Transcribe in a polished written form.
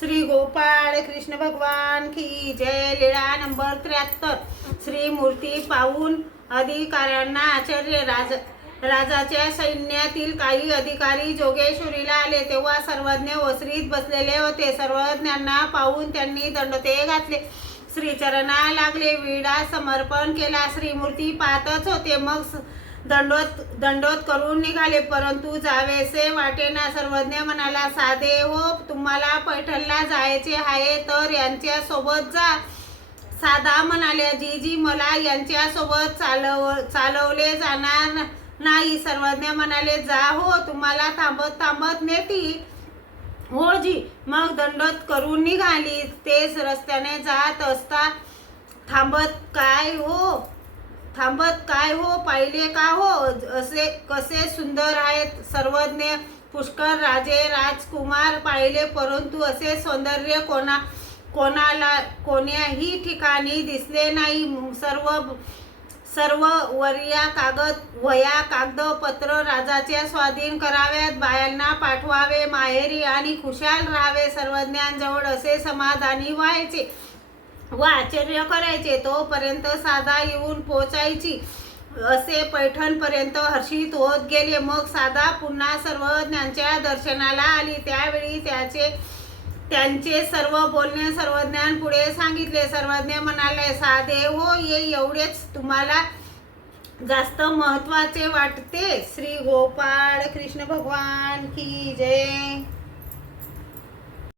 श्री गोपाळ कृष्ण भगवान की जय। लीळा नंबर 73। श्री मूर्ती पाहून अधिकाऱ्यांना आश्चर्य। राजाच्या सैन्यातील काही अधिकारी जोगेश्वरीला आले तेव्हा सर्वज्ञ ओसरीत बसलेले होते। सर्वज्ञांना पाहून त्यांनी दंडोते घातले, श्रीचरणा लागले, विडा समर्पण केला। श्रीमूर्ती पाहतच होते, मग दंडोत करून निघाले, परंतु जावेसे वाटेना। सर्वज्ञ म्हणाला, साधे हो, तुम्हाला पैठणला जायचे आहे तर यांच्या सोबत जा। साधा म्हणाले, जीजी मला यांच्या सोबत चालवले जाणार नाही। सर्वज्ञ म्हणाले, जा हो, तुम्हाला थांबत थांबत नेती हो जी। मग दंडोत करून निघाली। तेच रस्त्याने जात असता थांबत काय हो, पाहिले का हो, असे कसे सुंदर आहेत। सर्वज्ञ पुष्कळ राजे राजकुमार पाहिले, परंतु असे सौंदर्य कोण्याही ठिकाणी दिसले नाही। सर्व वह्या कागदपत्र राजाच्या स्वाधीन कराव्यात, बायांना पाठवावे माहेरी आणि खुशाल राहावे। सर्वज्ञांजवळ असे समाधानी व्हायचे व आश्चर्य करायचे, तोपर्यंत साधा येऊन पोचायची। असे पैठणपर्यंत हर्षित होत गेले। मग साधा पुन्हा सर्वज्ञांच्या दर्शनाला आली, त्यावेळी त्यांचे सर्व बोलणे सर्वज्ञांपुढे सांगितले। सर्वज्ञ म्हणाले, साधे हो, एवढेच तुम्हाला जास्त महत्वाचे वाटते। श्री गोपाळ कृष्ण भगवान की जय।